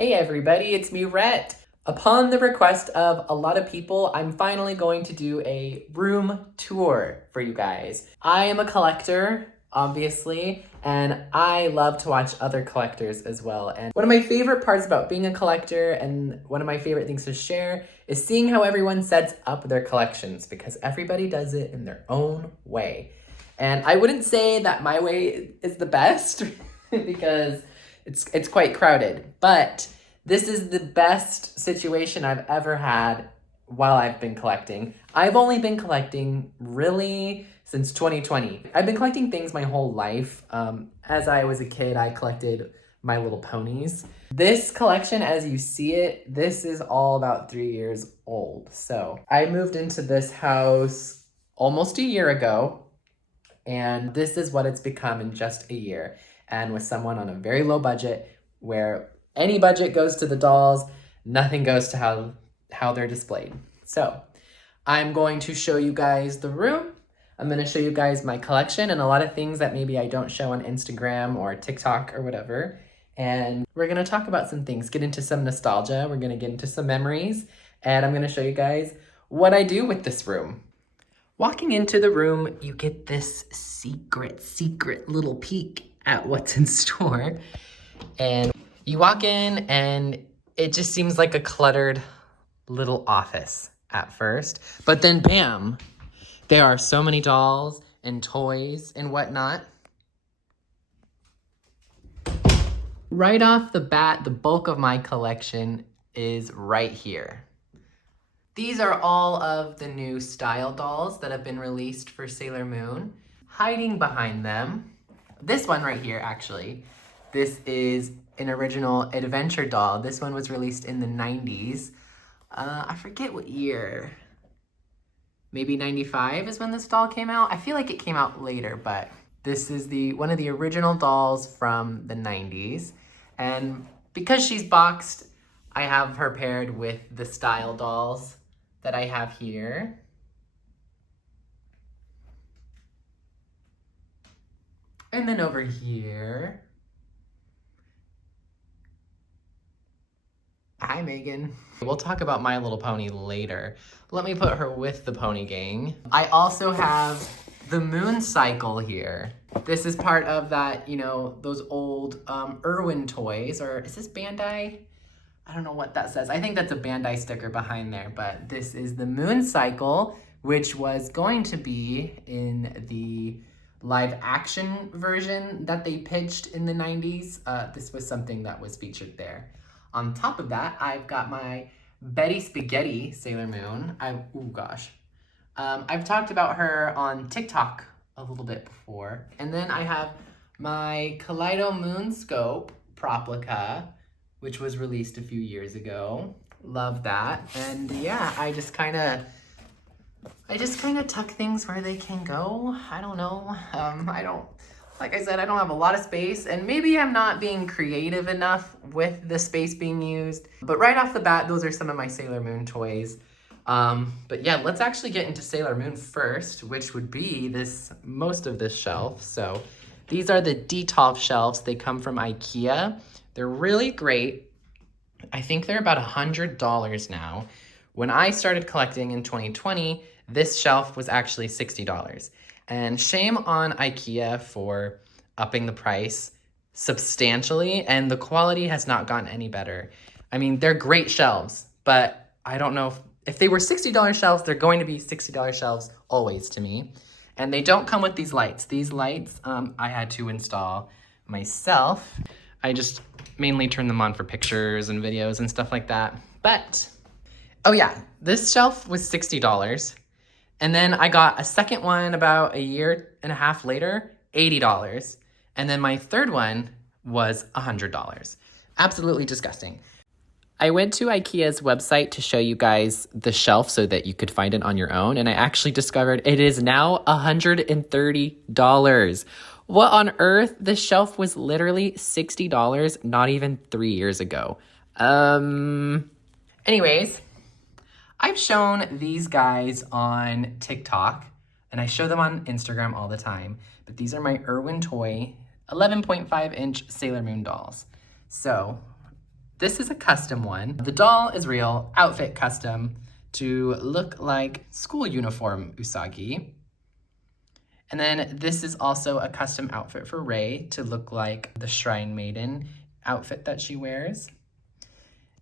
Hey everybody, it's me, Rhett. Upon the request of a lot of people, I'm finally going to do a room tour for you guys. I am a collector, obviously, and I love to watch other collectors as well. And one of my favorite parts about being a collector and one of my favorite things to share is seeing how everyone sets up their collections, because everybody does it in their own way. And I wouldn't say that my way is the best because it's quite crowded, but this is the best situation I've ever had while I've been collecting. I've only been collecting really since 2020. I've been collecting things my whole life. As I was a kid, I collected My Little Ponies. This collection, as you see it, this is all about 3 years old. So I moved into this house almost a year ago, and this is what it's become in just a year. And with someone on a very low budget, where any budget goes to the dolls, nothing goes to how they're displayed. So I'm going to show you guys the room. I'm going to show you guys my collection and a lot of things that maybe I don't show on Instagram or TikTok or whatever. And we're going to talk about some things, get into some nostalgia. We're going to get into some memories. And I'm going to show you guys what I do with this room. Walking into the room, you get this secret little peek at what's in store. And you walk in and it just seems like a cluttered little office at first. But then bam, there are so many dolls and toys and whatnot. Right off the bat, the bulk of my collection is right here. These are all of the new style dolls that have been released for Sailor Moon. Hiding behind them, this one right here actually, this is an original adventure doll. This one was released in the 90s. I forget what year. Maybe 95 is when this doll came out. I feel like it came out later, but this is one of the original dolls from the 90s. And because she's boxed, I have her paired with the style dolls that I have here. And then over here, hi, Megan. We'll talk about My Little Pony later. Let me put her with the Pony Gang. I also have the Moon Cycle here. This is part of that, those old Irwin toys, or is this Bandai? I don't know what that says. I think that's a Bandai sticker behind there, but this is the Moon Cycle, which was going to be in the live action version that they pitched in the 90s. This was something that was featured there. On top of that, I've got my Betty Spaghetti Sailor Moon. I've talked about her on TikTok a little bit before. And then I have my Kaleido Moonscope Proplica, which was released a few years ago. Love that. And yeah, I just kind of tuck things where they can go. I don't know. Like I said, I don't have a lot of space, and maybe I'm not being creative enough with the space being used. But right off the bat, those are some of my Sailor Moon toys. But yeah, let's actually get into Sailor Moon first, which would be most of this shelf. So these are the Detolf shelves. They come from IKEA. They're really great. I think they're about $100 now. When I started collecting in 2020, this shelf was actually $60. And shame on IKEA for upping the price substantially, and the quality has not gotten any better. I mean, they're great shelves, but I don't know if they were $60 shelves, they're going to be $60 shelves always to me. And they don't come with these lights. These lights, I had to install myself. I just mainly turn them on for pictures and videos and stuff like that. But, oh yeah, this shelf was $60. And then I got a second one about a year and a half later, $80. And then my third one was $100. Absolutely disgusting. I went to IKEA's website to show you guys the shelf so that you could find it on your own. And I actually discovered it is now $130. What on earth? The shelf was literally $60 not even 3 years ago. Anyways, I've shown these guys on TikTok, and I show them on Instagram all the time. But these are my Irwin Toy 11.5-inch Sailor Moon dolls. So This is a custom one. The doll is real, outfit custom to look like school uniform Usagi. And then this is also a custom outfit for Rei to look like the Shrine Maiden outfit that she wears.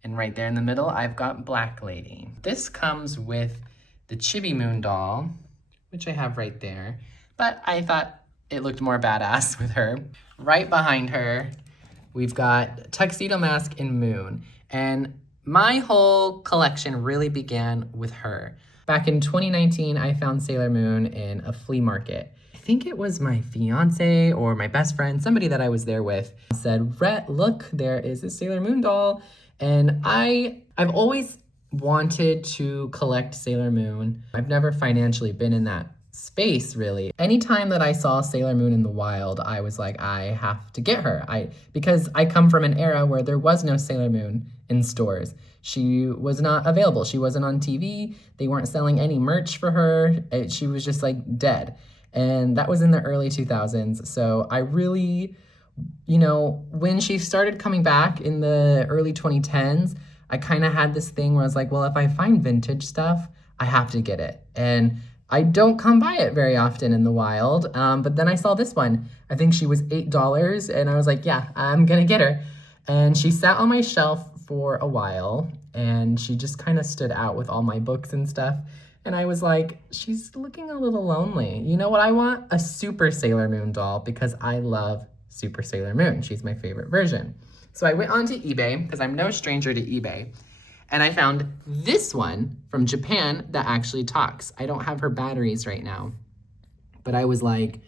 And right there in the middle, I've got Black Lady. This comes with the Chibi Moon doll, which I have right there, but I thought it looked more badass with her. Right behind her, we've got Tuxedo Mask and Moon. And my whole collection really began with her. Back in 2019, I found Sailor Moon in a flea market. I think it was my fiance or my best friend, somebody that I was there with, said, Rhett, look, there is a Sailor Moon doll. And I've always wanted to collect Sailor Moon. I've never financially been in that space, really. Anytime that I saw Sailor Moon in the wild, I was like, I have to get her. Because I come from an era where there was no Sailor Moon in stores. She was not available. She wasn't on TV. They weren't selling any merch for her. She was just like dead. And that was in the early 2000s. So I really, when she started coming back in the early 2010s, I kind of had this thing where I was like, well, if I find vintage stuff, I have to get it. And I don't come by it very often in the wild, but then I saw this one. I think she was $8, and I was like, yeah, I'm gonna get her. And she sat on my shelf for a while, and she just kind of stood out with all my books and stuff. And I was like, she's looking a little lonely. You know what I want? A Super Sailor Moon doll, because I love Super Sailor Moon. She's my favorite version. So I went onto eBay, because I'm no stranger to eBay, and I found this one from Japan that actually talks. I don't have her batteries right now, but I was like,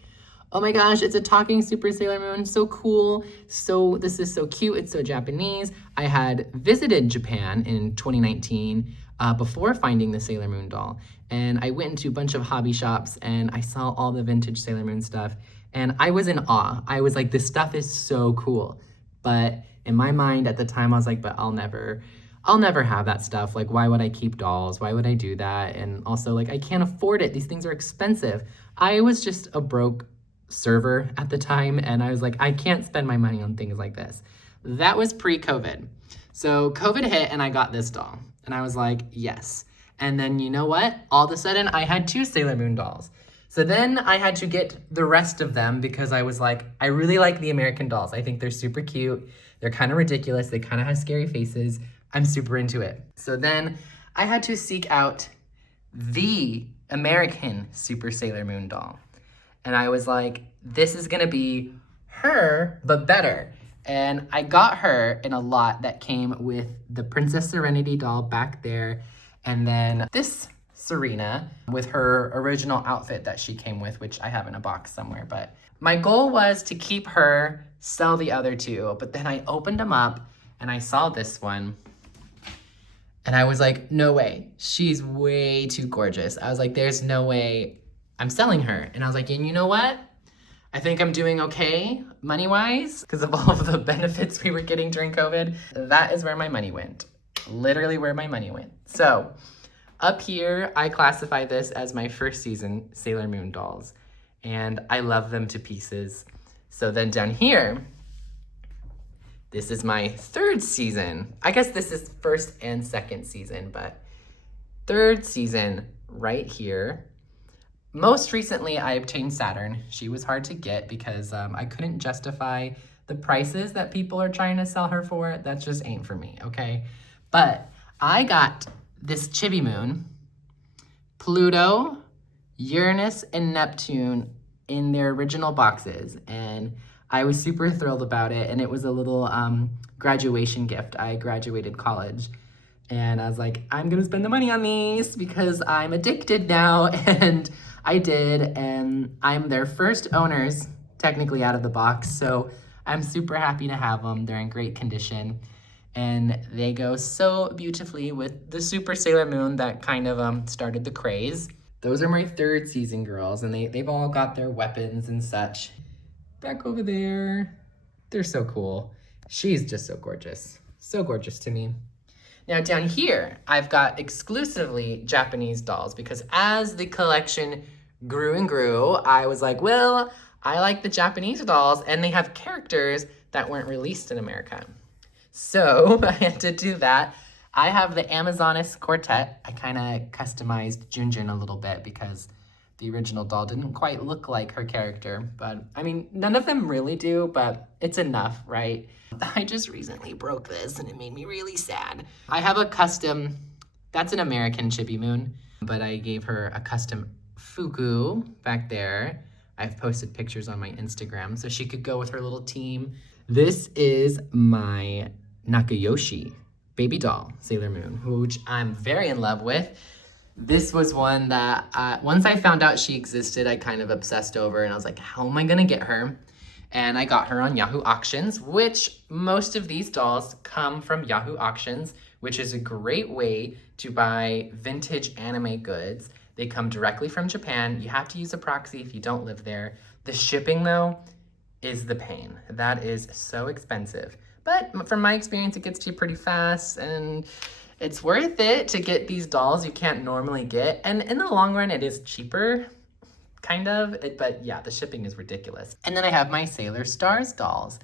oh my gosh, it's a talking Super Sailor Moon, so cool. So this is so cute, it's so Japanese. I had visited Japan in 2019 before finding the Sailor Moon doll. And I went into a bunch of hobby shops and I saw all the vintage Sailor Moon stuff. And I was in awe. I was like, this stuff is so cool. But in my mind at the time, I was like, but I'll never have that stuff. Like, why would I keep dolls? Why would I do that? And also, like, I can't afford it. These things are expensive. I was just a broke server at the time, and I was like, I can't spend my money on things like this. That was pre-COVID. So COVID hit, and I got this doll. And I was like, yes. And then, you know what? All of a sudden, I had 2 Sailor Moon dolls. So then I had to get the rest of them because I was like, I really like the American dolls. I think they're super cute. They're kind of ridiculous. They kind of have scary faces. I'm super into it. So then I had to seek out the American Super Sailor Moon doll. And I was like, this is gonna be her, but better. And I got her in a lot that came with the Princess Serenity doll back there. And then this Serena with her original outfit that she came with, which I have in a box somewhere. But my goal was to keep her, sell the other 2. But then I opened them up and I saw this one. And I was like, no way. She's way too gorgeous. I was like, there's no way I'm selling her. And I was like, and you know what? I think I'm doing okay money-wise because of all of the benefits we were getting during COVID. That is where my money went. Literally where my money went. So up here, I classify this as my first season Sailor Moon dolls. And I love them to pieces. So then down here, this is my 3rd season. I guess this is 1st and 2nd season, but 3rd season right here. Most recently, I obtained Saturn. She was hard to get because I couldn't justify the prices that people are trying to sell her for. That just ain't for me, okay? But I got this Chibi Moon, Pluto, Uranus, and Neptune in their original boxes. And I was super thrilled about it, and it was a little graduation gift. I graduated college, and I was like, I'm gonna spend the money on these because I'm addicted now, and I did, and I'm their first owners, technically out of the box, so I'm super happy to have them. They're in great condition, and they go so beautifully with the Super Sailor Moon that kind of started the craze. Those are my 3rd season girls, and they've all got their weapons and such. Back over there. They're so cool. She's just so gorgeous. So gorgeous to me. Now down here, I've got exclusively Japanese dolls because as the collection grew and grew, I was like, well, I like the Japanese dolls and they have characters that weren't released in America. So I had to do that. I have the Amazonas Quartet. I kind of customized Junjun a little bit because the original doll didn't quite look like her character. But I mean, none of them really do, but it's enough, right? I just recently broke this and it made me really sad. I have a custom, that's an American Chibi Moon, but I gave her a custom Fuku back there. I've posted pictures on my Instagram so she could go with her little team. This is my Nakayoshi baby doll, Sailor Moon, which I'm very in love with. This was one that once I found out she existed, I kind of obsessed over, and I was like, how am I gonna get her? And I got her on Yahoo Auctions, which most of these dolls come from Yahoo Auctions, which is a great way to buy vintage anime goods. They come directly from Japan. You have to use a proxy if you don't live there. The shipping, though, is the pain. That is so expensive. But from my experience, it gets to you pretty fast, and it's worth it to get these dolls you can't normally get. And in the long run, it is cheaper, kind of, but yeah, the shipping is ridiculous. And then I have my Sailor Stars dolls,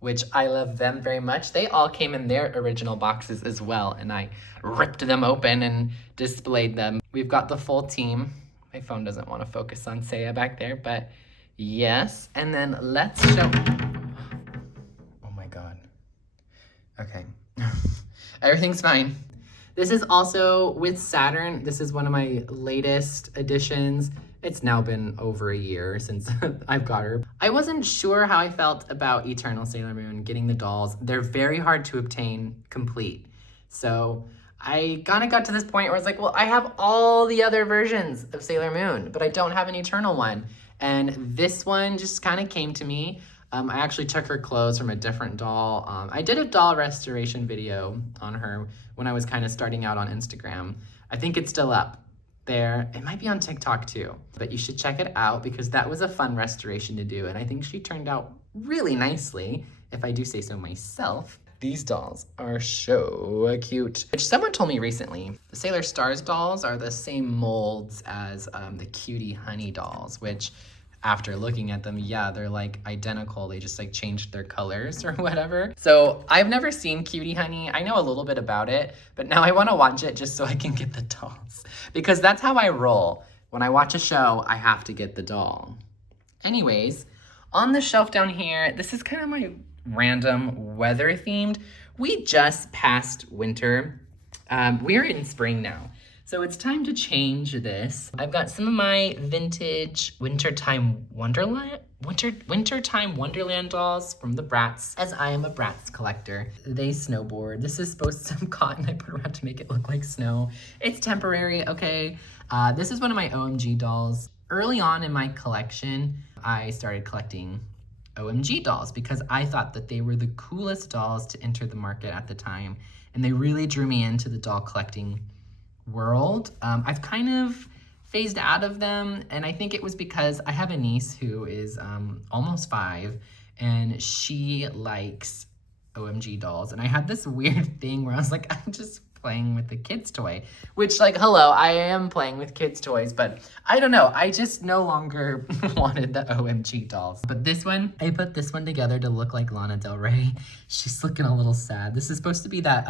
which I love them very much. They all came in their original boxes as well, and I ripped them open and displayed them. We've got the full team. My phone doesn't want to focus on Seiya back there, but yes. And then let's show, oh my God. Okay, everything's fine. This is also with Saturn. This is one of my latest additions. It's now been over a year since I've got her. I wasn't sure how I felt about Eternal Sailor Moon, getting the dolls. They're very hard to obtain complete. So I kind of got to this point where I was like, well, I have all the other versions of Sailor Moon, but I don't have an Eternal one. And this one just kind of came to me. I actually took her clothes from a different doll. I did a doll restoration video on her when I was kind of starting out on Instagram. I think it's still up there. It might be on TikTok too, but you should check it out because that was a fun restoration to do. And I think she turned out really nicely, if I do say so myself. These dolls are so cute. Which someone told me recently, the Sailor Stars dolls are the same molds as the Cutie Honey dolls, which after looking at them, yeah, they're like identical. They just like changed their colors or whatever. So I've never seen Cutie Honey. I know a little bit about it, but now I want to watch it just so I can get the dolls because that's how I roll. When I watch a show, I have to get the doll. Anyways, on the shelf down here, this is kind of my random weather themed. We just passed winter. We're in spring now. So it's time to change this. I've got some of my vintage Wintertime Wonderland dolls from the Bratz, as I am a Bratz collector. They snowboard. This is supposed to be some cotton I put around to make it look like snow. It's temporary, okay? This is one of my OMG dolls. Early on in my collection, I started collecting OMG dolls because I thought that they were the coolest dolls to enter the market at the time. And they really drew me into the doll collecting world. I've kind of phased out of them, and I think it was because I have a niece who is almost 5, and she likes OMG dolls, and I had this weird thing where I was like, I'm just playing with the kids' toy, which like, hello, I am playing with kids' toys, but I don't know, I just no longer wanted the OMG dolls. But this one, I put this one together to look like Lana Del Rey. She's looking a little sad. This is supposed to be that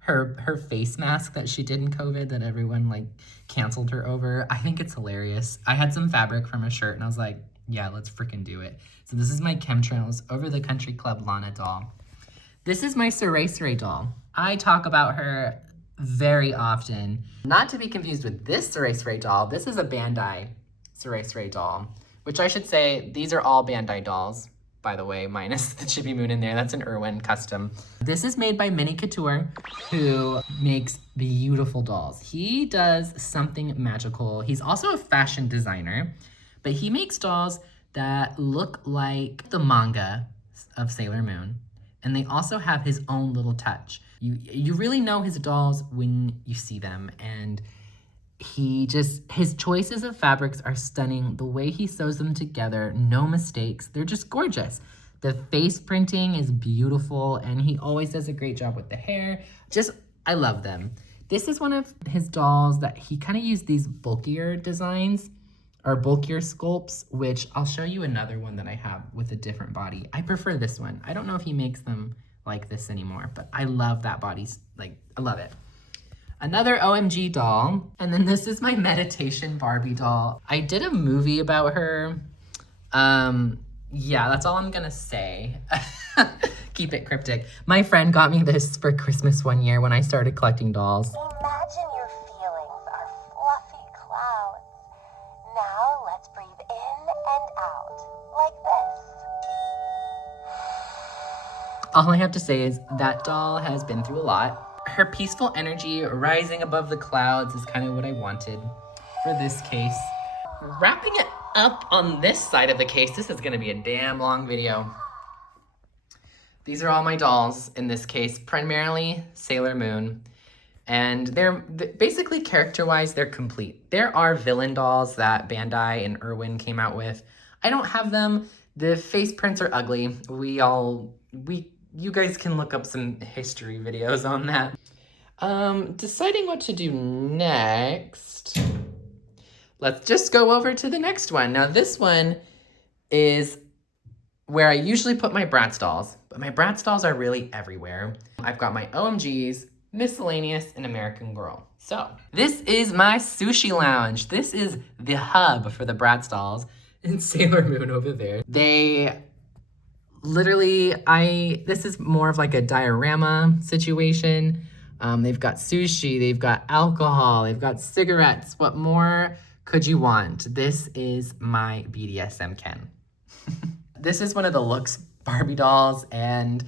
her face mask that she did in COVID that everyone like canceled her over. I think it's hilarious. I had some fabric from a shirt and I was like, yeah, let's freaking do it. So this is my Chemtrails Over the Country Club Lana doll. This is my MysterRhett's doll. I talk about her very often. Not to be confused with this MysterRhett's doll. This is a Bandai MysterRhett's doll, which I should say, these are all Bandai dolls, by the way, minus the Chibi Moon in there. That's an Irwin custom. This is made by Mini Couture, who makes beautiful dolls. He does something magical. He's also a fashion designer, but he makes dolls that look like the manga of Sailor Moon. And they also have his own little touch. You really know his dolls when you see them, and his choices of fabrics are stunning. The way he sews them together, no mistakes. They're just gorgeous. The face printing is beautiful, and he always does a great job with the hair. I love them. This is one of his dolls that he kind of used these bulkier designs, or bulkier sculpts, which I'll show you another one that I have with a different body. I prefer this one. I don't know if he makes them like this anymore, but I love that body. Like, I love it. Another OMG doll. And then this is my meditation Barbie doll. I did a movie about her. Yeah, that's all I'm gonna say. Keep it cryptic. My friend got me this for Christmas one year when I started collecting dolls. Imagine your feelings are fluffy clouds. Now let's breathe in and out, like this. All I have to say is that doll has been through a lot. Her peaceful energy rising above the clouds is kind of what I wanted for this case. Wrapping it up on this side of the case, this is gonna be a damn long video. These are all my dolls in this case, primarily Sailor Moon. And they're basically character-wise, they're complete. There are villain dolls that Bandai and Irwin came out with. I don't have them. The face prints are ugly. You guys can look up some history videos on that. Deciding what to do next. Let's just go over to the next one. Now this one is where I usually put my Bratz dolls, but my Bratz dolls are really everywhere. I've got my OMGs, Miscellaneous, and American Girl. So this is my sushi lounge. This is the hub for the Bratz dolls, and Sailor Moon over there. They literally, this is more of like a diorama situation. They've got sushi, they've got alcohol, they've got cigarettes. What more could you want? This is my BDSM Ken. This is one of the Looks Barbie dolls, and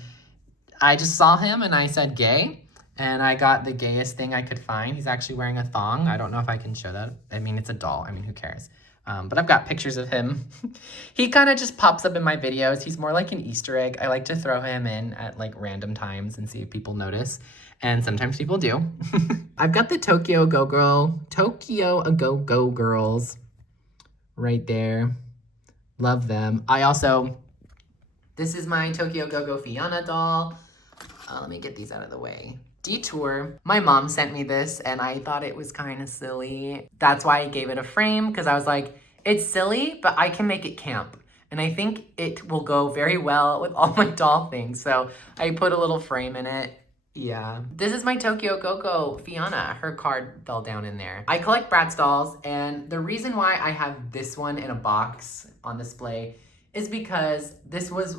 I just saw him and I said gay, and I got the gayest thing I could find. He's actually wearing a thong. I don't know if I can show that. I mean, it's a doll. I mean, who cares? But I've got pictures of him. He kind of just pops up in my videos. He's more like an Easter egg. I like to throw him in at like random times and see if people notice. And sometimes people do. I've got the Tokyo Go Go girls right there. Love them. This is my Tokyo Go Go Fiona doll. Let me get these out of the way. Detour. My mom sent me this and I thought it was kind of silly. That's why I gave it a frame, because I was like, it's silly, but I can make it camp. And I think it will go very well with all my doll things. So I put a little frame in it. Yeah. This is my Tokyo Go Go Fiona. Her card fell down in there. I collect Bratz dolls, and the reason why I have this one in a box on display is because this was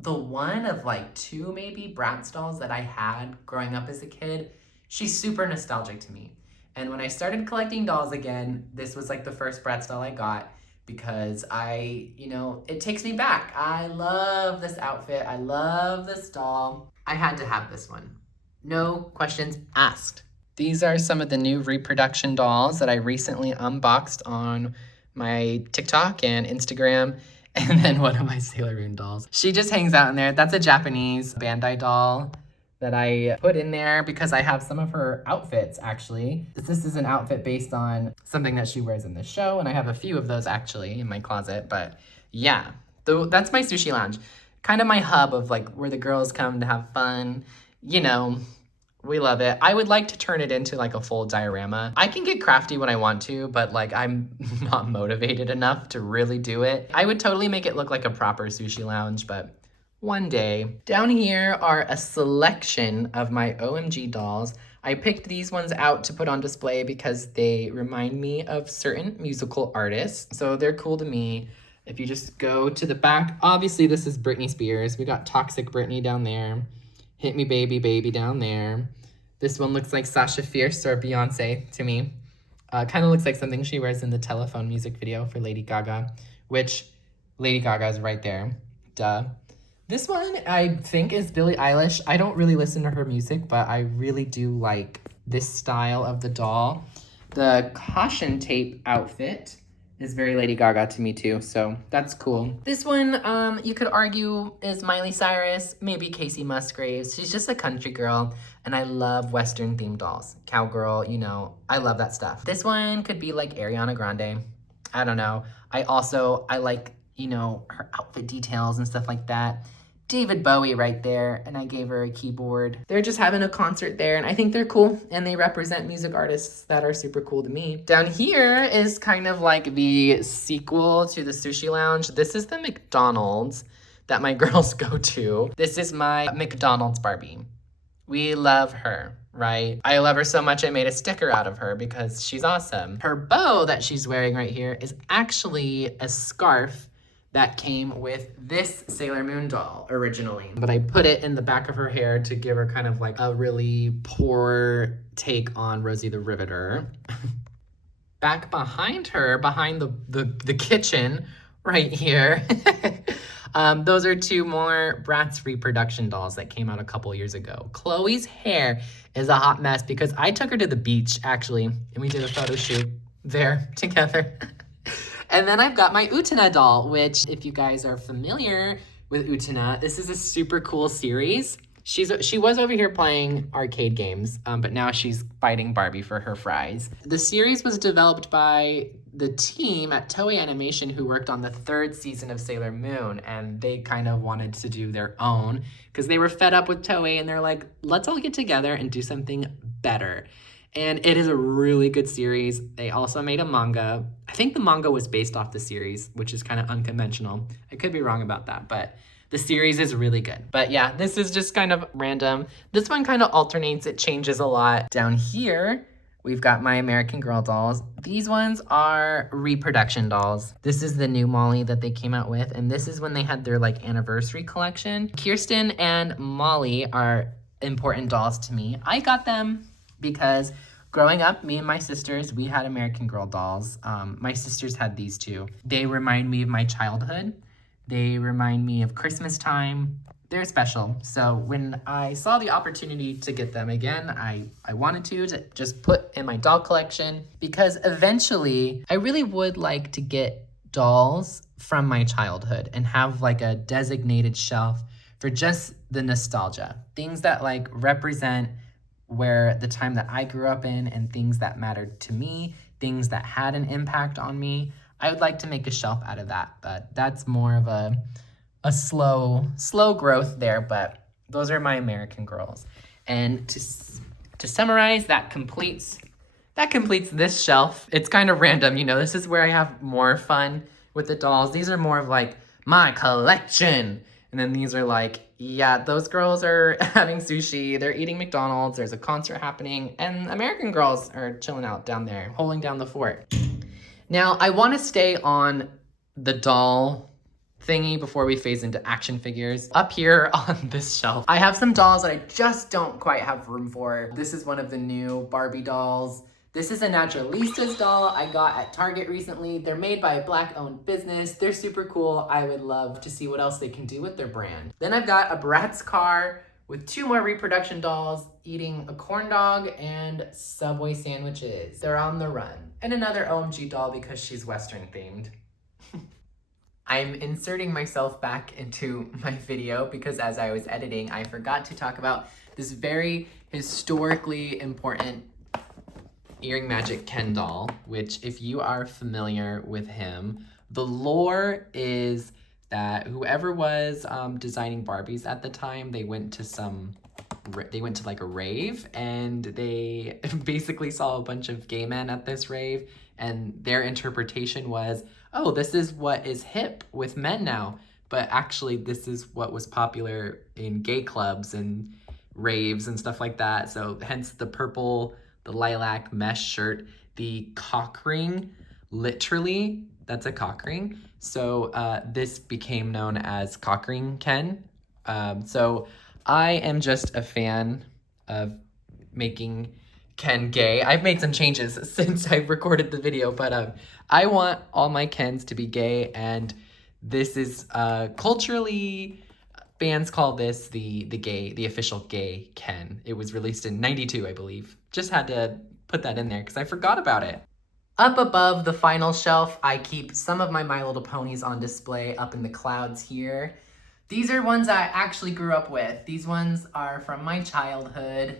the one of like 2 maybe Bratz dolls that I had growing up as a kid. She's super nostalgic to me. And when I started collecting dolls again, this was like the first Bratz doll I got, because it takes me back. I love this outfit. I love this doll. I had to have this one. No questions asked. These are some of the new reproduction dolls that I recently unboxed on my TikTok and Instagram. And then one of my Sailor Moon dolls. She just hangs out in there. That's a Japanese Bandai doll that I put in there because I have some of her outfits, actually. This is an outfit based on something that she wears in the show, and I have a few of those actually in my closet. But yeah, that's my sushi lounge. Kind of my hub of like where the girls come to have fun. We love it. I would like to turn it into like a full diorama. I can get crafty when I want to, but like I'm not motivated enough to really do it. I would totally make it look like a proper sushi lounge, but one day. Down here are a selection of my OMG dolls. I picked these ones out to put on display because they remind me of certain musical artists. So they're cool to me. If you just go to the back, obviously this is Britney Spears. We got Toxic Britney down there. Hit Me Baby Baby down there. This one looks like Sasha Fierce or Beyonce to me. Kind of looks like something she wears in the Telephone music video for Lady Gaga, which Lady Gaga is right there. Duh. This one I think is Billie Eilish. I don't really listen to her music, but I really do like this style of the doll. The caution tape outfit is very Lady Gaga to me too, so that's cool. This one, you could argue is Miley Cyrus, maybe Casey Musgraves. She's just a country girl, and I love Western themed dolls. Cowgirl, I love that stuff. This one could be like Ariana Grande. I don't know. I like, her outfit details and stuff like that. David Bowie right there, and I gave her a keyboard. They're just having a concert there, and I think they're cool, and they represent music artists that are super cool to me. Down here is kind of like the sequel to the Sushi Lounge. This is the McDonald's. that my girls go to. This is my McDonald's Barbie. We love her, right? I love her so much I made a sticker out of her because she's awesome. Her bow that she's wearing right here is actually a scarf that came with this Sailor Moon doll originally. But I put it in the back of her hair to give her kind of like a really poor take on Rosie the Riveter. Back behind her, behind the kitchen right here, those are two more Bratz reproduction dolls that came out a couple years ago. Chloe's hair is a hot mess because I took her to the beach, actually, and we did a photo shoot there together. And then I've got my Utena doll, which if you guys are familiar with Utena, this is a super cool series. She was over here playing arcade games, but now she's fighting Barbie for her fries. The series was developed by the team at Toei Animation who worked on the 3rd season of Sailor Moon, and they kind of wanted to do their own because they were fed up with Toei and they're like, let's all get together and do something better. And it is a really good series. They also made a manga. I think the manga was based off the series, which is kind of unconventional. I could be wrong about that, but the series is really good. But yeah, this is just kind of random. This one kind of alternates. It changes a lot. Down here, we've got my American Girl dolls. These ones are reproduction dolls. This is the new Molly that they came out with, and this is when they had their like anniversary collection. Kirsten and Molly are important dolls to me. I got them because growing up, me and my sisters, we had American Girl dolls. My sisters had these too. They remind me of my childhood. They remind me of Christmas time. They're special. So when I saw the opportunity to get them again, I wanted to just put in my doll collection because eventually I really would like to get dolls from my childhood and have like a designated shelf for just the nostalgia. Things that like represent where the time that I grew up in and things that mattered to me, things that had an impact on me. I would like to make a shelf out of that, but that's more of a slow growth there, but those are my American Girls. And to summarize, that completes this shelf. It's kind of random, you know, this is where I have more fun with the dolls. These are more of like my collection. And then these are like, yeah, those girls are having sushi, they're eating McDonald's, there's a concert happening, and American Girls are chilling out down there, holding down the fort. Now, I want to stay on the doll thingy before we phase into action figures. Up here on this shelf, I have some dolls that I just don't quite have room for. This is one of the new Barbie dolls. This is a Naturalistas doll I got at Target recently. They're made by a Black-owned business. They're super cool. I would love to see what else they can do with their brand. Then I've got a Bratz car with 2 more reproduction dolls eating a corn dog and Subway sandwiches. They're on the run. And another OMG doll because she's Western themed. I'm inserting myself back into my video because as I was editing, I forgot to talk about this very historically important Earring Magic Ken doll, which if you are familiar with him, the lore is that whoever was designing Barbies at the time, they went to like a rave and they basically saw a bunch of gay men at this rave and their interpretation was, oh, this is what is hip with men now. But actually this is what was popular in gay clubs and raves and stuff like that. So hence the purple, the lilac mesh shirt, the cock ring, literally, that's a cock ring. So this became known as cock ring Ken. So I am just a fan of making Ken gay. I've made some changes since I recorded the video, but I want all my Kens to be gay, and this is culturally, fans call this the official gay Ken. It was released in '92, I believe. Just had to put that in there because I forgot about it. Up above the final shelf, I keep some of my My Little Ponies on display up in the clouds here. These are ones I actually grew up with. These ones are from my childhood,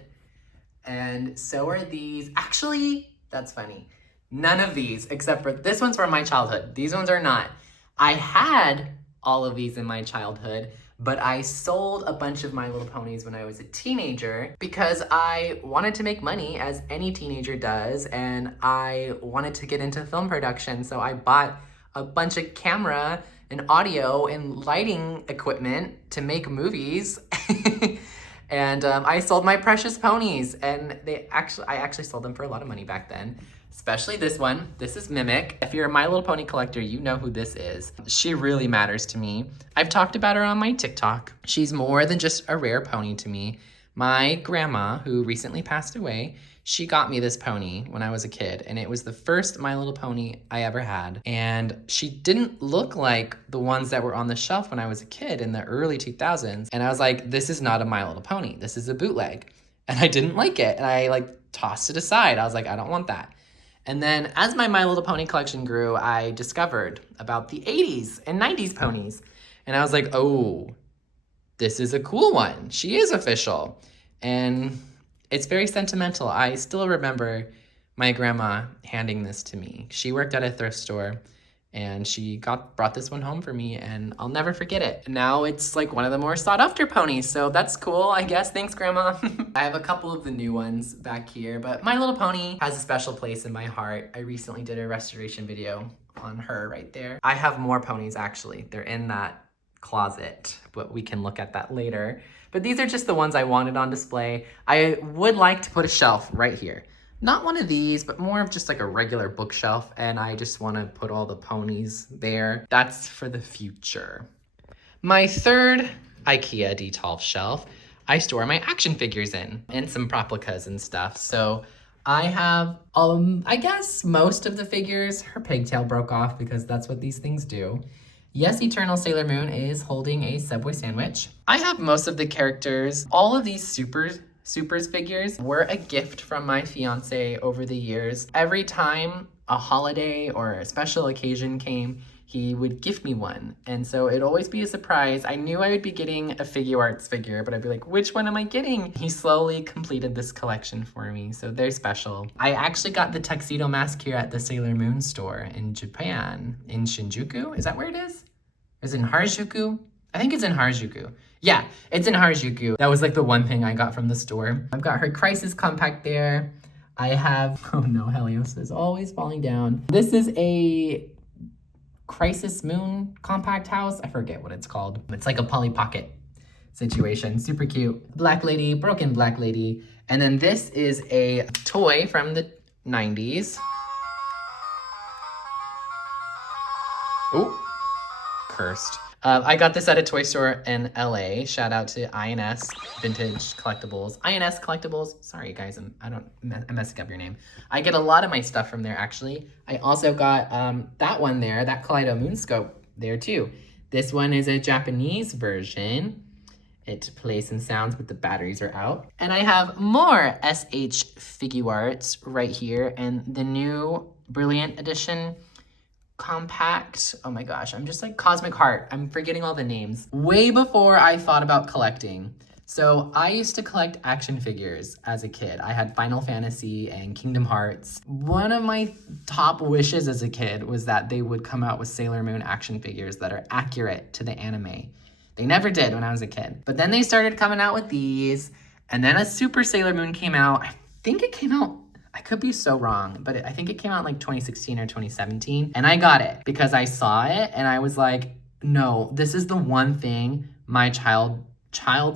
and so are these. Actually, that's funny. None of these, except for this one's from my childhood. These ones are not. I had all of these in my childhood, but I sold a bunch of My Little Ponies when I was a teenager because I wanted to make money, as any teenager does, and I wanted to get into film production, so I bought a bunch of camera and audio and lighting equipment to make movies. And I sold my precious ponies, and I actually sold them for a lot of money back then. Especially this one. This is Mimic. If you're a My Little Pony collector, you know who this is. She really matters to me. I've talked about her on my TikTok. She's more than just a rare pony to me. My grandma, who recently passed away, she got me this pony when I was a kid, and it was the first My Little Pony I ever had. And she didn't look like the ones that were on the shelf when I was a kid in the early 2000s. And I was like, this is not a My Little Pony. This is a bootleg. And I didn't like it. And I tossed it aside. I was like, I don't want that. And then as my My Little Pony collection grew, I discovered about the 80s and 90s ponies. And I was like, oh, this is a cool one. She is official. And it's very sentimental. I still remember my grandma handing this to me. She worked at a thrift store, and she brought this one home for me, and I'll never forget it. Now it's like one of the more sought after ponies, so that's cool, I guess. Thanks, Grandma. I have a couple of the new ones back here, but My Little Pony has a special place in my heart. I recently did a restoration video on her right there. I have more ponies, actually. They're in that closet, but we can look at that later. But these are just the ones I wanted on display. I would like to put a shelf right here. Not one of these, but more of just like a regular bookshelf, and I just want to put all the ponies there. That's for the future. My third IKEA Detolf shelf, I store my action figures in, and some replicas and stuff. So I have, I guess most of the figures. Her pigtail broke off because that's what these things do. Yes, Eternal Sailor Moon is holding a Subway sandwich. I have most of the characters. All of these Supers figures were a gift from my fiance over the years. Every time a holiday or a special occasion came, he would gift me one. And so it'd always be a surprise. I knew I would be getting a Figuarts figure, but I'd be like, which one am I getting? He slowly completed this collection for me, so they're special. I actually got the tuxedo mask here at the Sailor Moon store in Japan, in Shinjuku. Is that where it is? Is it in Harajuku? I think it's in Harajuku. Yeah, it's in Harajuku. That was like the one thing I got from the store. I've got her Crisis Compact there. I have, oh no, Helios is always falling down. This is a Crisis Moon compact house. I forget what it's called. It's like a Polly Pocket situation. Super cute. Black Lady, broken Black Lady. And then this is a toy from the 90s. Oh, cursed. I got this at a toy store in LA. Shout out to INS Vintage Collectibles. INS Collectibles. Sorry guys, I'm messing up your name. I get a lot of my stuff from there actually. I also got that one there, that Kaleido Moonscope there too. This one is a Japanese version. It plays and sounds, but the batteries are out. And I have more SH Figuarts right here, and the new Brilliant Edition compact. Oh my gosh, I'm just like Cosmic Heart. I'm forgetting all the names. Way before I thought about collecting. So I used to collect action figures as a kid. I had Final Fantasy and Kingdom Hearts. One of my top wishes as a kid was that they would come out with Sailor Moon action figures that are accurate to the anime. They never did when I was a kid. But then they started coming out with these, and then a Super Sailor Moon came out. I think it came out, I could be so wrong, but I think it came out like 2016 or 2017. And I got it because I saw it and I was like, no, this is the one thing my child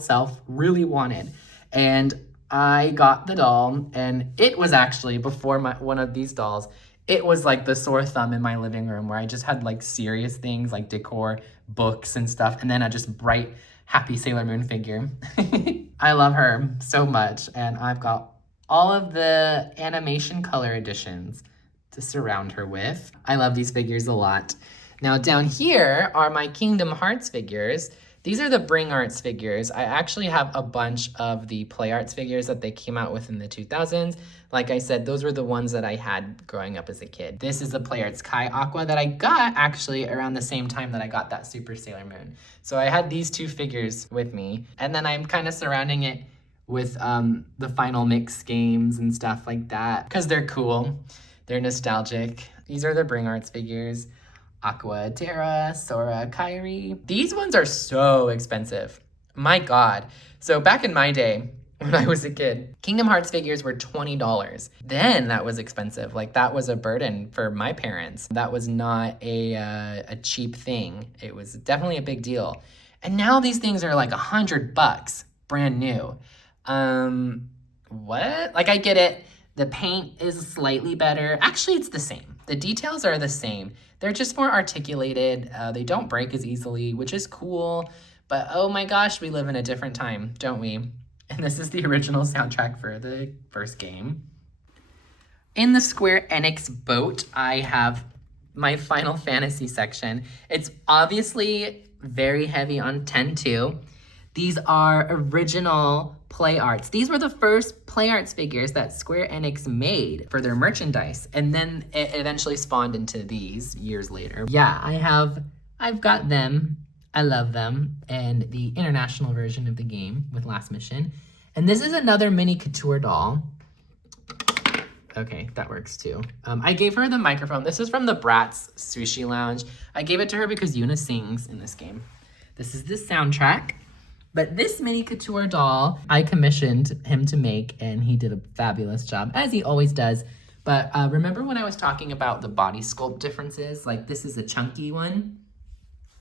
self really wanted. And I got the doll, and it was actually before one of these dolls, it was like the sore thumb in my living room where I just had like serious things like decor, books and stuff, and then a just bright, happy Sailor Moon figure. I love her so much, and I've got all of the animation color editions to surround her with. I love these figures a lot. Now down here are my Kingdom Hearts figures. These are the Bring Arts figures. I actually have a bunch of the Play Arts figures that they came out with in the 2000s. Like I said, those were the ones that I had growing up as a kid. This is the Play Arts Kai Aqua that I got actually around the same time that I got that Super Sailor Moon. So I had these two figures with me, and then I'm kind of surrounding it with the Final Mix games and stuff like that because they're cool. They're nostalgic. These are the Bring Arts figures. Aqua, Terra, Sora, Kairi. These ones are so expensive. My God. So back in my day, when I was a kid. Kingdom Hearts figures were $20. Then that was expensive. Like, that was a burden for my parents. That was not a cheap thing. It was definitely a big deal. And now these things are like $100, brand new. What? Like, I get it. The paint is slightly better. Actually, it's the same. The details are the same. They're just more articulated. They don't break as easily, which is cool. But oh my gosh, we live in a different time, don't we? And this is the original soundtrack for the first game. In the Square Enix boat, I have my Final Fantasy section. It's obviously very heavy on 10-2. These are original play arts. These were the first play arts figures that Square Enix made for their merchandise. And then it eventually spawned into these years later. Yeah, I've got them. I love them. And the international version of the game with Last Mission. And this is another mini couture doll. Okay, that works too. I gave her the microphone. This is from the Bratz Sushi Lounge. I gave it to her because Yuna sings in this game. This is the soundtrack. But this mini couture doll, I commissioned him to make, and he did a fabulous job, as he always does. But remember when I was talking about the body sculpt differences? Like, this is a chunky one.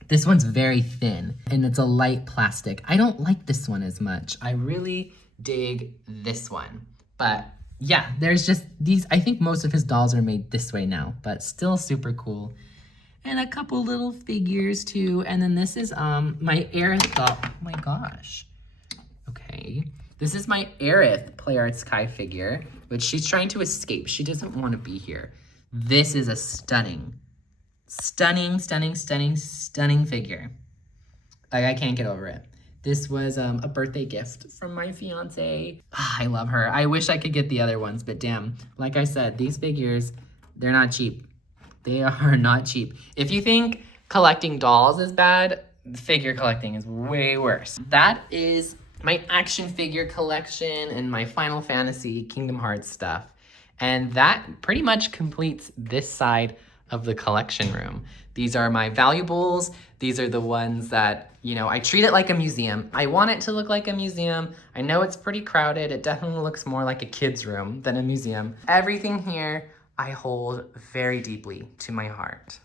This one's very thin, and it's a light plastic. I don't like this one as much. I really dig this one. But yeah, there's just these, I think most of his dolls are made this way now, but still super cool. And a couple little figures too. And then this is my Aerith doll. Oh my gosh. Okay. This is my Aerith Play Art Sky figure, which she's trying to escape. She doesn't want to be here. This is a stunning figure. Like, I can't get over it. This was a birthday gift from my fiance. I love her. I wish I could get the other ones, but damn. Like I said, these figures, they're not cheap. They are not cheap. If you think collecting dolls is bad, figure collecting is way worse. That is my action figure collection and my Final Fantasy Kingdom Hearts stuff. And that pretty much completes this side of the collection room. These are my valuables. These are the ones that, you know, I treat it like a museum. I want it to look like a museum. I know it's pretty crowded. It definitely looks more like a kid's room than a museum. Everything here I hold very deeply to my heart.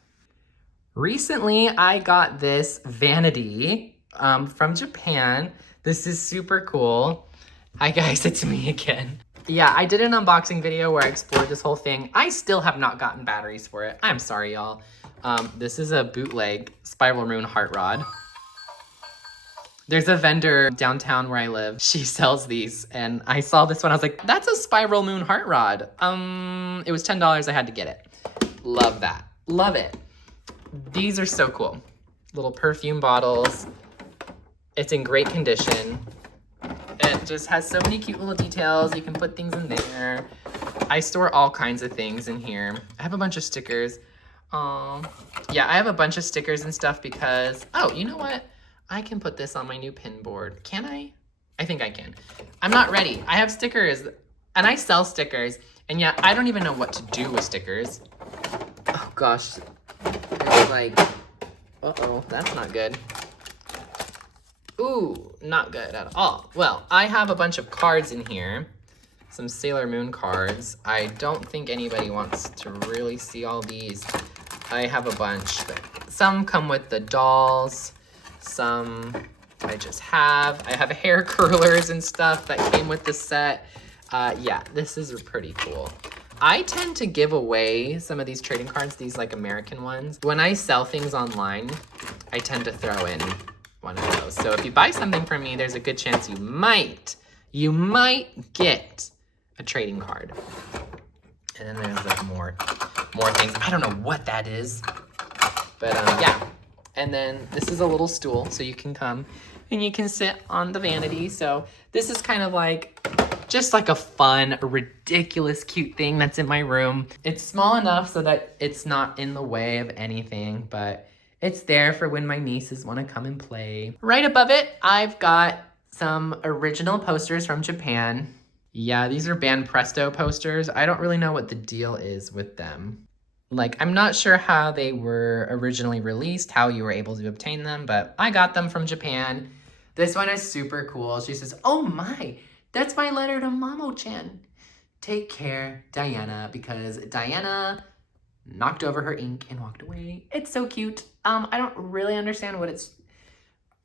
Recently, I got this vanity from Japan. This is super cool. Hi guys, it's me again. Yeah, I did an unboxing video where I explored this whole thing. I still have not gotten batteries for it. I'm sorry, y'all. This is a bootleg Spiral Moon Heart Rod. There's a vendor downtown where I live. She sells these, and I saw this one. I was like, that's a Spiral Moon Heart Rod. It was $10. I had to get it. Love that. Love it. These are so cool. Little perfume bottles. It's in great condition. It just has so many cute little details. You can put things in there. I store all kinds of things in here. I have a bunch of stickers. Yeah, I have a bunch of stickers and stuff because, oh, you know what? I can put this on my new pin board. Can I? I think I can. I'm not ready. I have stickers, and I sell stickers, and yeah, I don't even know what to do with stickers. Oh gosh. It's like, uh-oh, that's not good. Ooh, not good at all. Well, I have a bunch of cards in here. Some Sailor Moon cards. I don't think anybody wants to really see all these. I have a bunch. Some come with the dolls. Some I just have. I have hair curlers and stuff that came with the set. Yeah, this is pretty cool. I tend to give away some of these trading cards, these like American ones. When I sell things online, I tend to throw in one of those. So if you buy something from me, there's a good chance you might get a trading card. And then there's like more things. I don't know what that is, but yeah. And then this is a little stool, so you can come and you can sit on the vanity. So this is kind of like, just like a fun, ridiculous, cute thing that's in my room. It's small enough so that it's not in the way of anything, but it's there for when my nieces want to come and play. Right above it, I've got some original posters from Japan. Yeah, these are Band Presto posters. I don't really know what the deal is with them. Like, I'm not sure how they were originally released, how you were able to obtain them, but I got them from Japan. This one is super cool. She says, oh my, That's my letter to Mamo-chan. Take care, Diana, because Diana knocked over her ink and walked away. It's so cute. I don't really understand what it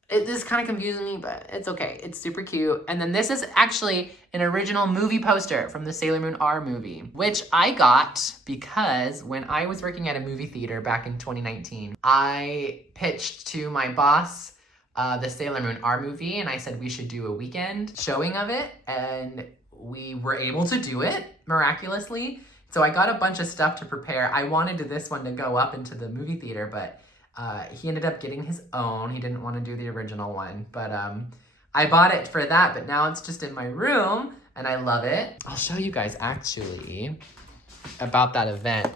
is kind of confusing me, but it's okay. It's super cute. And then this is actually an original movie poster from the Sailor Moon R movie, which I got because when I was working at a movie theater back in 2019, I pitched to my boss the Sailor Moon R movie, and I said we should do a weekend showing of it, and we were able to do it miraculously. So I got a bunch of stuff to prepare. I wanted this one to go up into the movie theater, but he ended up getting his own. He didn't want to do the original one, but I bought it for that, but now it's just in my room, and I love it. I'll show you guys actually about that event.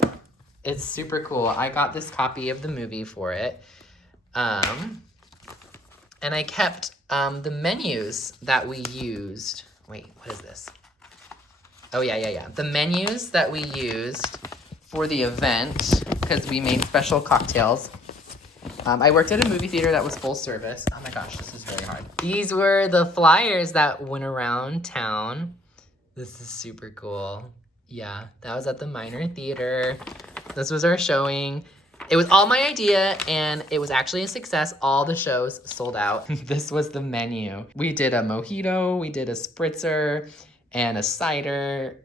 It's super cool. I got this copy of the movie for it. And I kept the menus that we used. Wait, what is this? Oh, yeah. The menus that we used for the event, because we made special cocktails. I worked at a movie theater that was full service. Oh my gosh, this is very hard. These were the flyers that went around town. This is super cool. Yeah, that was at the Minor Theater. This was our showing. It was all my idea, and it was actually a success. All the shows sold out. This was the menu. We did a mojito, we did a spritzer, and a cider.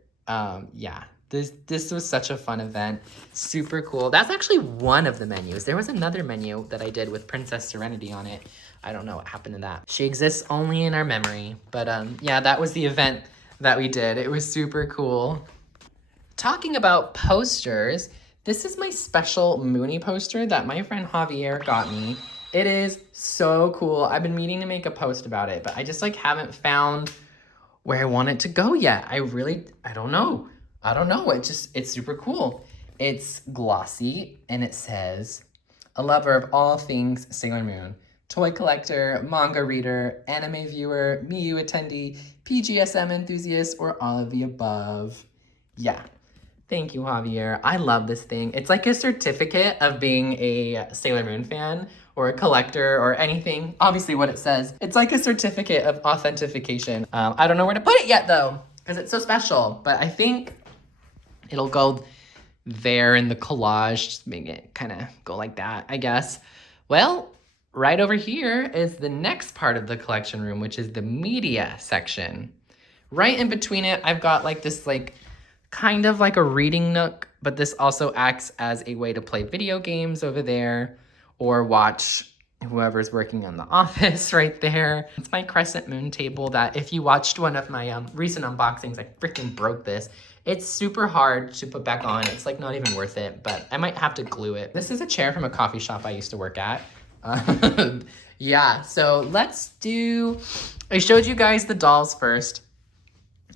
Yeah, this was such a fun event. Super cool. That's actually one of the menus. There was another menu that I did with Princess Serenity on it. I don't know what happened to that. She exists only in our memory. But yeah, that was the event that we did. It was super cool. Talking about posters, this is my special Mooney poster that my friend Javier got me. It is so cool. I've been meaning to make a post about it, but I just haven't found where I want it to go yet. I don't know. It's super cool. It's glossy and it says, a lover of all things Sailor Moon, toy collector, manga reader, anime viewer, Miu attendee, PGSM enthusiast, or all of the above. Yeah. Thank you, Javier. I love this thing. It's like a certificate of being a Sailor Moon fan or a collector or anything. Obviously what it says. It's like a certificate of authentication. I don't know where to put it yet though, because it's so special, but I think it'll go there in the collage, just make it kind of go like that, I guess. Well, right over here is the next part of the collection room, which is the media section. Right in between it, I've got this kind of like a reading nook, but this also acts as a way to play video games over there or watch whoever's working on The Office right there. It's my crescent moon table that if you watched one of my recent unboxings, I freaking broke this. It's super hard to put back on. It's not even worth it, but I might have to glue it. This is a chair from a coffee shop I used to work at. Yeah, so I showed you guys the dolls first.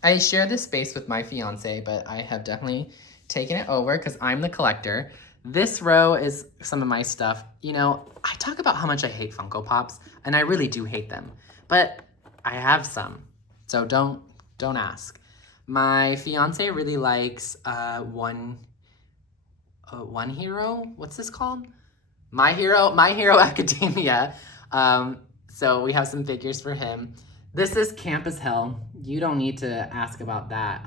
I share this space with my fiance, but I have definitely taken it over because I'm the collector. This row is some of my stuff. I talk about how much I hate Funko Pops, and I really do hate them, but I have some, so don't ask. My fiance really likes One Hero. What's this called? My Hero Academia. So we have some figures for him. This is Camp as Hell. You don't need to ask about that.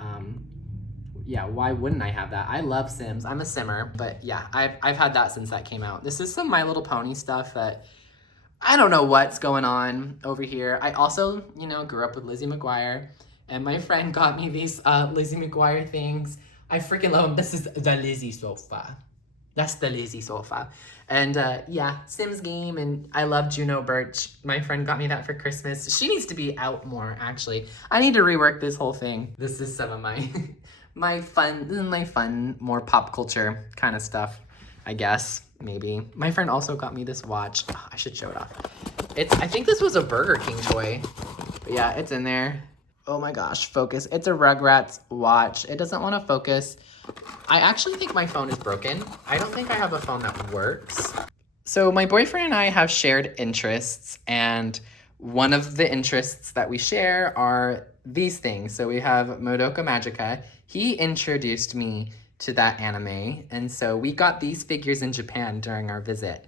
Yeah, why wouldn't I have that? I love Sims. I'm a Simmer, but yeah, I've had that since that came out. This is some My Little Pony stuff that I don't know what's going on over here. I also, grew up with Lizzie McGuire, and my friend got me these Lizzie McGuire things. I freaking love them. This is the Lizzie sofa. That's the Lizzie sofa. And yeah, Sims game, and I love Juno Birch. My friend got me that for Christmas. She needs to be out more, actually. I need to rework this whole thing. This is some of my my fun, more pop culture kind of stuff, I guess, maybe. My friend also got me this watch. Oh, I should show it off. I think this was a Burger King toy. But yeah, it's in there. Oh my gosh, focus. It's a Rugrats watch. It doesn't want to focus. I actually think my phone is broken. I don't think I have a phone that works. So my boyfriend and I have shared interests, and one of the interests that we share are these things. So we have Madoka Magica. He introduced me to that anime, and so we got these figures in Japan during our visit.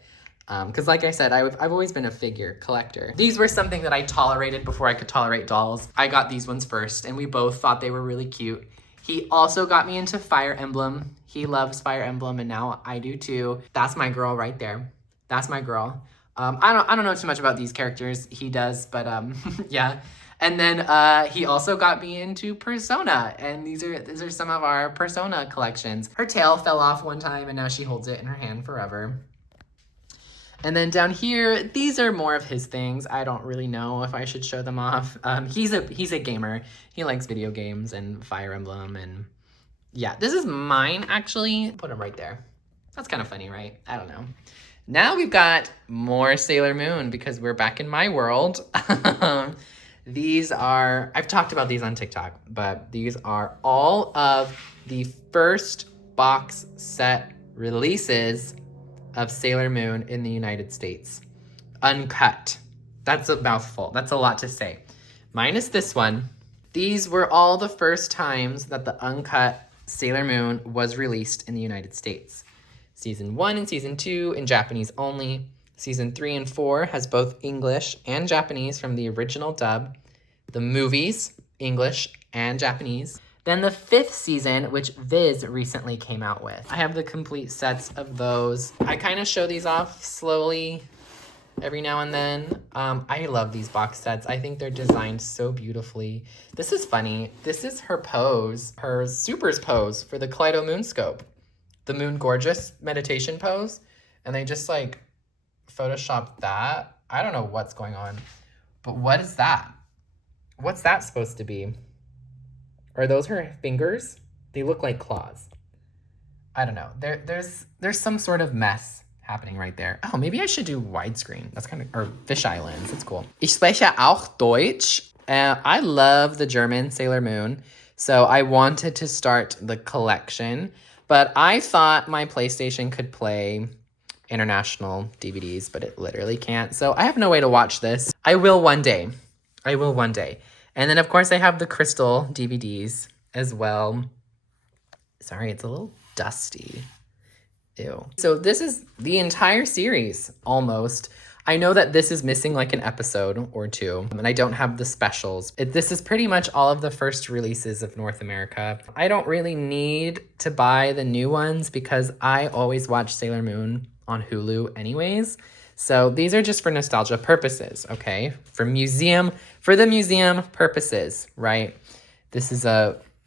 Because like I said, I've always been a figure collector. These were something that I tolerated before I could tolerate dolls. I got these ones first, and we both thought they were really cute. He also got me into Fire Emblem. He loves Fire Emblem, and now I do too. That's my girl right there. That's my girl. I don't know too much about these characters. He does, but yeah. And then he also got me into Persona, and these are some of our Persona collections. Her tail fell off one time, and now she holds it in her hand forever. And then down here, these are more of his things. I don't really know if I should show them off. He's a gamer. He likes video games and Fire Emblem, and yeah, this is mine actually. Put him right there. That's kind of funny, right? I don't know. Now we've got more Sailor Moon because we're back in my world. These are, I've talked about these on TikTok, but these are all of the first box set releases of Sailor Moon in the United States. Uncut. That's a mouthful. That's a lot to say. Minus this one. These were all the first times that the uncut Sailor Moon was released in the United States. Season 1 and Season 2 in Japanese only. Season 3 and 4 has both English and Japanese from the original dub. The movies, English and Japanese. Then the 5th season, which Viz recently came out with. I have the complete sets of those. I kind of show these off slowly every now and then. I love these box sets. I think they're designed so beautifully. This is funny. This is her pose, her supers pose for the Kaleido Moonscope. The Moon Gorgeous meditation pose. And they just like photoshopped that. I don't know what's going on. But what is that? What's that supposed to be? Are those her fingers? They look like claws. I don't know. There's some sort of mess happening right there. Oh, maybe I should do widescreen. That's kind of, or fisheye lens. That's cool. Ich spreche auch Deutsch. I love the German Sailor Moon, so I wanted to start the collection, but I thought my PlayStation could play international DVDs, but it literally can't. So I have no way to watch this. I will one day. I will one day. And then, of course, I have the Crystal DVDs as well. Sorry, it's a little dusty. Ew. So this is the entire series, almost. I know that this is missing like an episode or two, and I don't have the specials. This is pretty much all of the first releases of North America. I don't really need to buy the new ones because I always watch Sailor Moon on Hulu anyways. So these are just for nostalgia purposes, okay? For the museum purposes, right? This is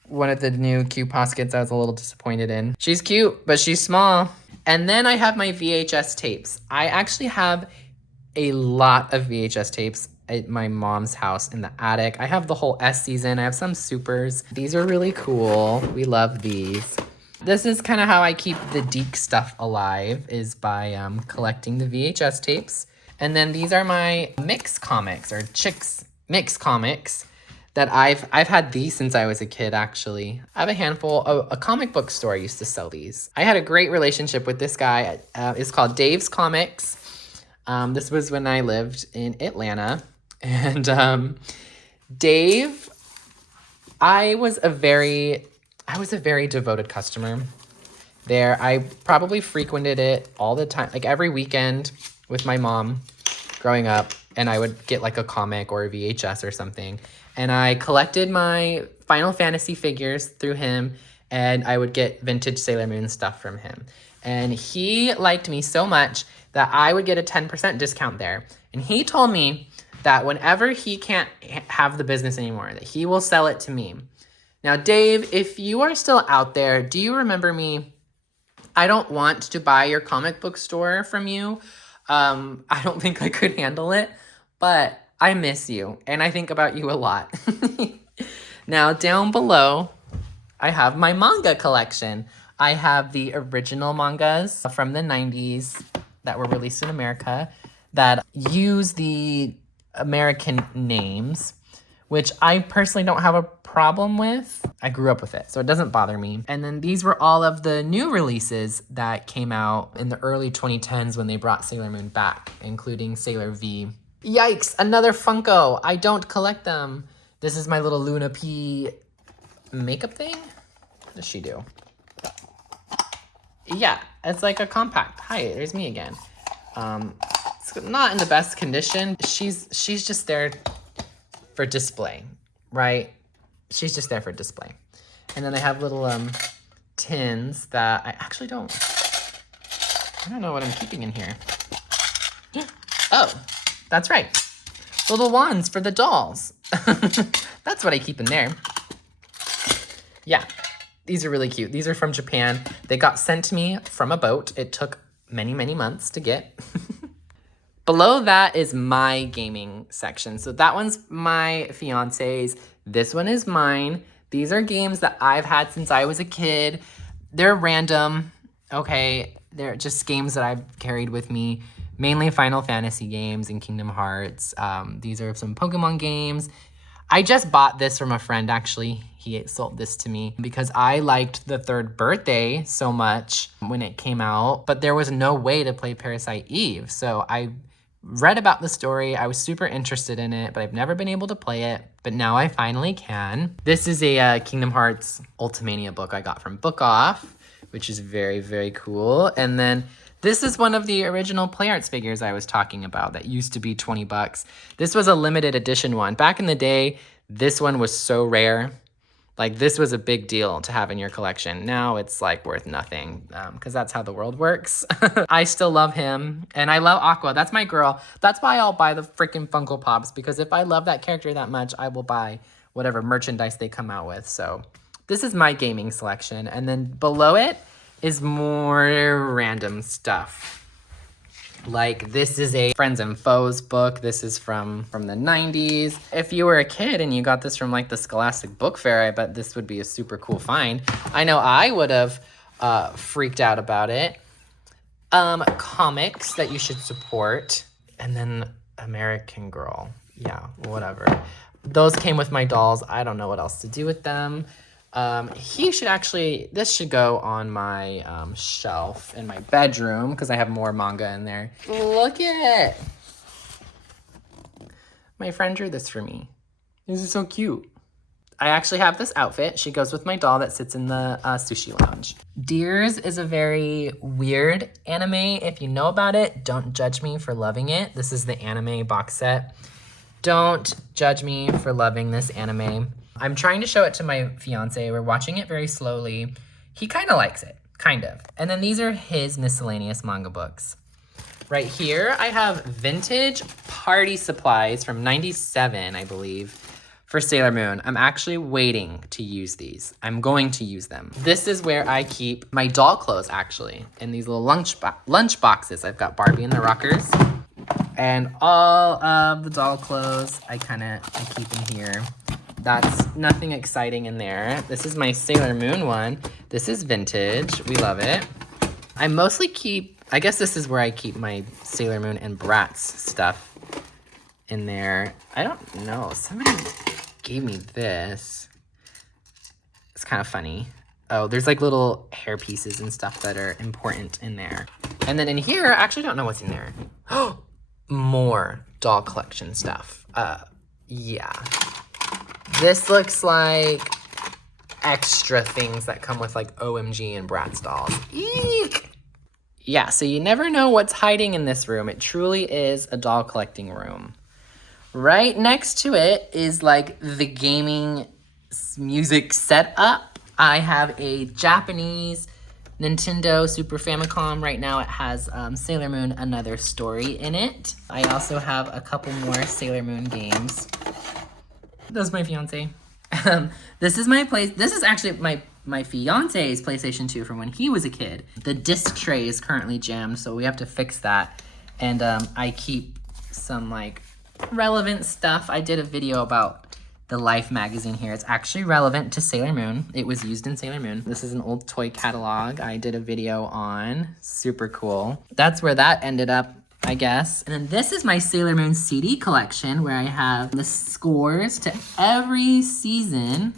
one of the new Q Poskets I was a little disappointed in. She's cute, but she's small. And then I have my VHS tapes. I actually have a lot of VHS tapes at my mom's house in the attic. I have the whole S season. I have some supers. These are really cool. We love these. This is kind of how I keep the Deke stuff alive, is by collecting the VHS tapes. And then these are my mix comics, or Chicks mix comics, that I've had these since I was a kid, actually. I have a handful. A comic book store used to sell these. I had a great relationship with this guy. It's called Dave's Comics. This was when I lived in Atlanta. And Dave, I was a very devoted customer there. I probably frequented it all the time, like every weekend with my mom growing up, and I would get like a comic or a VHS or something. And I collected my Final Fantasy figures through him, and I would get vintage Sailor Moon stuff from him. And he liked me so much that I would get a 10% discount there. And he told me that whenever he can't have the business anymore, that he will sell it to me. Now, Dave, if you are still out there, do you remember me? I don't want to buy your comic book store from you. I don't think I could handle it, but I miss you, and I think about you a lot. Now, down below, I have my manga collection. I have the original mangas from the 90s that were released in America that use the American names, which I personally don't have a problem with. I grew up with it, so it doesn't bother me. And then these were all of the new releases that came out in the early 2010s when they brought Sailor Moon back, including Sailor V. Yikes, another Funko. I don't collect them. This is my little Luna P makeup thing. What does she do? Yeah, it's like a compact. Hi, there's me again. It's not in the best condition. She's just there for display, right? She's just there for display. And then I have little tins that I actually don't know what I'm keeping in here. Oh, that's right. Little wands for the dolls. That's what I keep in there. Yeah, these are really cute. These are from Japan. They got sent to me from a boat. It took many, many months to get. Below that is my gaming section. So that one's my fiance's. This one is mine. These are games that I've had since I was a kid. They're random, okay? They're just games that I've carried with me. Mainly Final Fantasy games and Kingdom Hearts. These are some Pokemon games. I just bought this from a friend, actually. He sold this to me because I liked the Third Birthday so much when it came out, but there was no way to play Parasite Eve. So I read about the story. I was super interested in it, but I've never been able to play it. But now I finally can. This is a Kingdom Hearts Ultimania book I got from Book Off, which is very, very cool. And then this is one of the original Play Arts figures I was talking about that used to be 20 bucks. This was a limited edition one. Back in the day, this one was so rare. Like, this was a big deal to have in your collection. Now it's like worth nothing because that's how the world works. I still love him and I love Aqua. That's my girl. That's why I'll buy the freaking Funko Pops, because if I love that character that much, I will buy whatever merchandise they come out with. So this is my gaming selection. And then below it is more random stuff. Like, this is a Friends and Foes book. This is from the 90s. If you were a kid and you got this from like the Scholastic Book Fair, I bet this would be a super cool find. I know I would have freaked out about it. Comics that you should support. And then American Girl. Yeah, whatever. Those came with my dolls. I don't know what else to do with them. This should go on my shelf in my bedroom because I have more manga in there. Look at it. My friend drew this for me. This is so cute. I actually have this outfit. She goes with my doll that sits in the sushi lounge. Deers is a very weird anime. If you know about it, don't judge me for loving it. This is the anime box set. Don't judge me for loving this anime. I'm trying to show it to my fiance. We're watching it very slowly. He kind of likes it, kind of. And then these are his miscellaneous manga books. Right here, I have vintage party supplies from 97, I believe, for Sailor Moon. I'm actually waiting to use these. I'm going to use them. This is where I keep my doll clothes, actually, in these little lunch boxes. I've got Barbie and the Rockers. And all of the doll clothes I keep in here. That's nothing exciting in there. This is my Sailor Moon one. This is vintage. We love it. I mostly I guess this is where I keep my Sailor Moon and Bratz stuff in there. I don't know. Somebody gave me this. It's kind of funny. Oh, there's like little hair pieces and stuff that are important in there. And then in here, I actually don't know what's in there. Oh, more doll collection stuff. Yeah. This looks like extra things that come with like OMG and Bratz dolls. Eek! Yeah, so you never know what's hiding in this room. It truly is a doll collecting room. Right next to it is like the gaming music setup. I have a Japanese Nintendo Super Famicom. Right now it has Sailor Moon Another Story in it. I also have a couple more Sailor Moon games. That's my fiance. This is actually my fiance's PlayStation 2 from when he was a kid. The disc tray is currently jammed, so we have to fix that. And I keep some like relevant stuff. I did a video about the Life magazine here. It's actually relevant to Sailor Moon. It was used in Sailor Moon. This is an old toy catalog I did a video on. Super cool. That's where that ended up, I guess. And then this is my Sailor Moon CD collection where I have the scores to every season.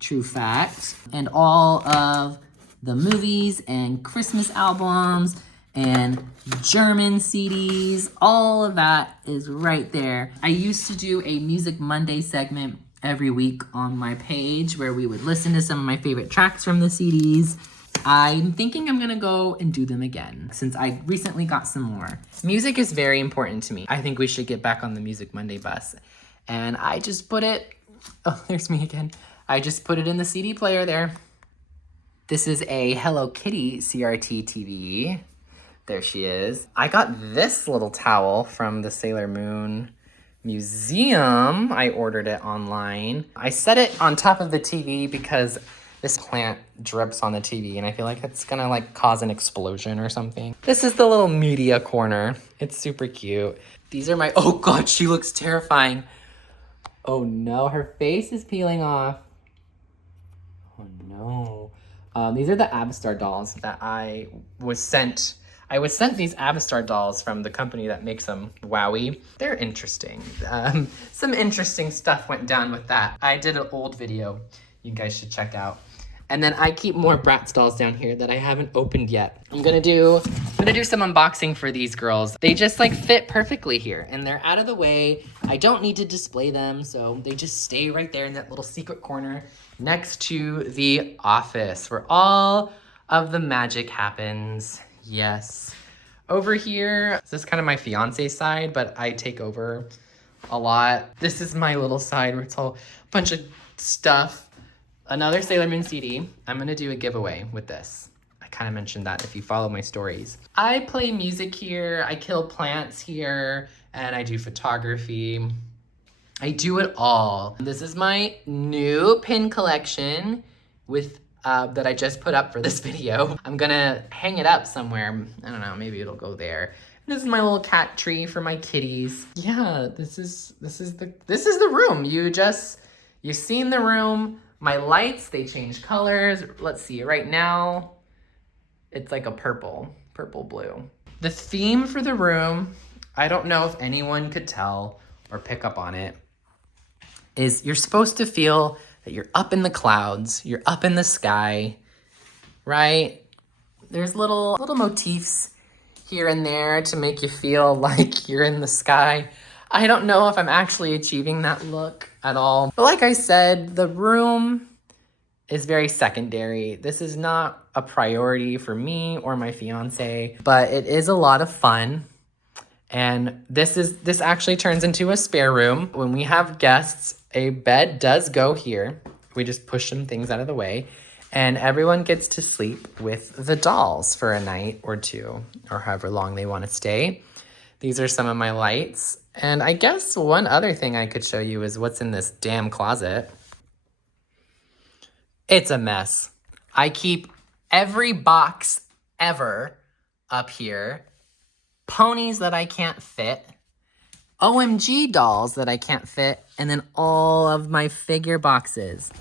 True fact. And all of the movies and Christmas albums and German CDs. All of that is right there. I used to do a Music Monday segment every week on my page where we would listen to some of my favorite tracks from the CDs. I'm thinking I'm gonna go and do them again since I recently got some more. Music is very important to me. I think we should get back on the Music Monday bus. And I just put it, oh, there's me again. I just put it in the CD player there. This is a Hello Kitty CRT TV. There she is. I got this little towel from the Sailor Moon Museum. I ordered it online. I set it on top of the TV because this plant drips on the TV and I feel like it's gonna like cause an explosion or something. This is the little media corner. It's super cute. These are my, oh God, she looks terrifying. Oh no, her face is peeling off. Oh no. These are the Abstar dolls that I was sent. I was sent these Abstar dolls from the company that makes them, Wowie. They're interesting. Some interesting stuff went down with that. I did an old video you guys should check out. And then I keep more Bratz dolls down here that I haven't opened yet. I'm gonna do some unboxing for these girls. They just like fit perfectly here and they're out of the way. I don't need to display them, so they just stay right there in that little secret corner next to the office where all of the magic happens. Yes. Over here, this is kind of my fiance's side, but I take over a lot. This is my little side where it's all a bunch of stuff. Another Sailor Moon CD. I'm gonna do a giveaway with this. I kind of mentioned that if you follow my stories. I play music here, I kill plants here, and I do photography. I do it all. This is my new pin collection with that I just put up for this video. I'm gonna hang it up somewhere. I don't know, maybe it'll go there. This is my little cat tree for my kitties. Yeah, this is the room. You've seen the room. My lights, they change colors. Let's see, right now, it's like a purple blue. The theme for the room, I don't know if anyone could tell or pick up on it, is you're supposed to feel that you're up in the clouds, you're up in the sky, right? There's little motifs here and there to make you feel like you're in the sky. I don't know if I'm actually achieving that look at all. But like I said, the room is very secondary. This is not a priority for me or my fiance, but it is a lot of fun. And this actually turns into a spare room. When we have guests, a bed does go here. We just push some things out of the way. And everyone gets to sleep with the dolls for a night or two, or however long they want to stay. These are some of my lights. And I guess one other thing I could show you is what's in this damn closet. It's a mess. I keep every box ever up here. Ponies that I can't fit. OMG dolls that I can't fit. And then all of my figure boxes.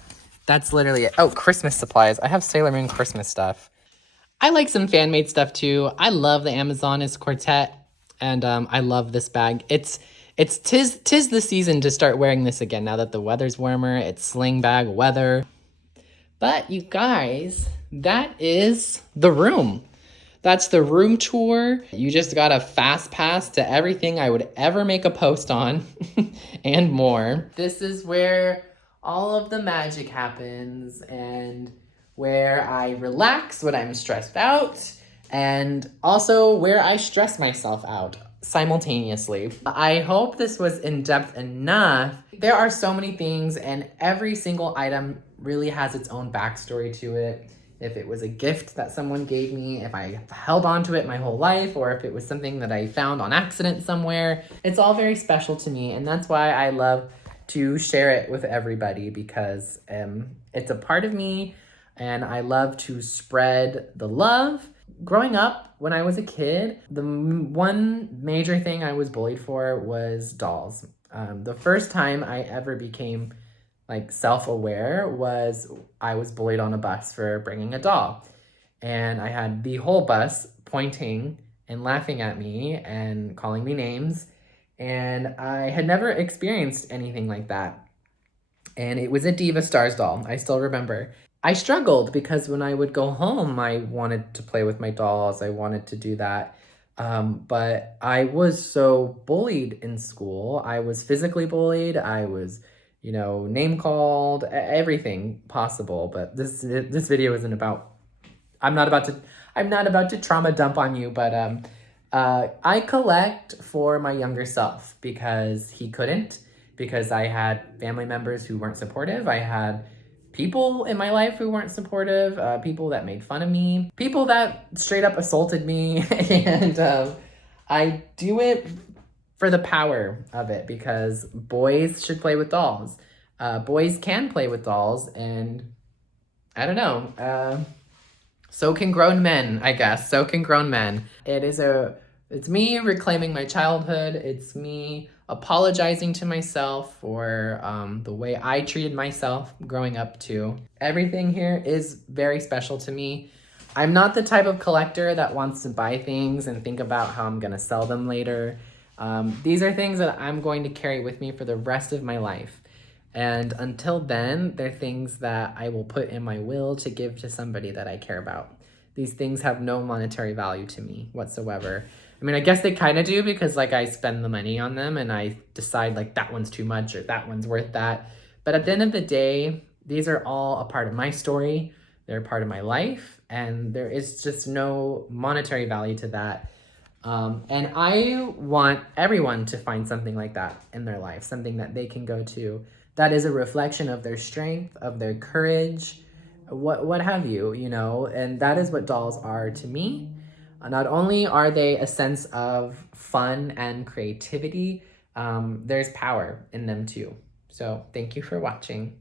That's literally it. Oh, Christmas supplies. I have Sailor Moon Christmas stuff. I like some fan-made stuff too. I love the Amazoness Quartet. And I love this bag. Tis the season to start wearing this again now that the weather's warmer. It's sling bag weather. But you guys, that is the room. That's the room tour. You just got a fast pass to everything I would ever make a post on and more. This is where all of the magic happens and where I relax when I'm stressed out. And also where I stress myself out simultaneously. I hope this was in-depth enough. There are so many things and every single item really has its own backstory to it. If it was a gift that someone gave me, if I held on to it my whole life, or if it was something that I found on accident somewhere, it's all very special to me. And that's why I love to share it with everybody because it's a part of me and I love to spread the love. Growing up, when I was a kid, the one major thing I was bullied for was dolls. The first time I ever became like self-aware was I was bullied on a bus for bringing a doll. And I had the whole bus pointing and laughing at me and calling me names. And I had never experienced anything like that. And it was a Diva Stars doll, I still remember. I struggled because when I would go home, I wanted to play with my dolls. I wanted to do that. But I was so bullied in school. I was physically bullied. I was, name called, everything possible. But this video isn't about I'm not about to trauma dump on you, but I collect for my younger self because he couldn't, because I had family members who weren't supportive. I had people in my life who weren't supportive, people that made fun of me, people that straight up assaulted me. And I do it for the power of it because boys should play with dolls. Boys can play with dolls, and I don't know. So can grown men, I guess. So can grown men. It's me reclaiming my childhood. It's me apologizing to myself for the way I treated myself growing up too. Everything here is very special to me. I'm not the type of collector that wants to buy things and think about how I'm gonna sell them later. These are things that I'm going to carry with me for the rest of my life. And until then, they're things that I will put in my will to give to somebody that I care about. These things have no monetary value to me whatsoever. I mean, I guess they kind of do because like I spend the money on them and I decide like that one's too much or that one's worth that. But at the end of the day, these are all a part of my story. They're a part of my life, and there is just no monetary value to that. And I want everyone to find something like that in their life, something that they can go to that is a reflection of their strength, of their courage, what have you, you know? And that is what dolls are to me. Not only are they a sense of fun and creativity, there's power in them too. So thank you for watching.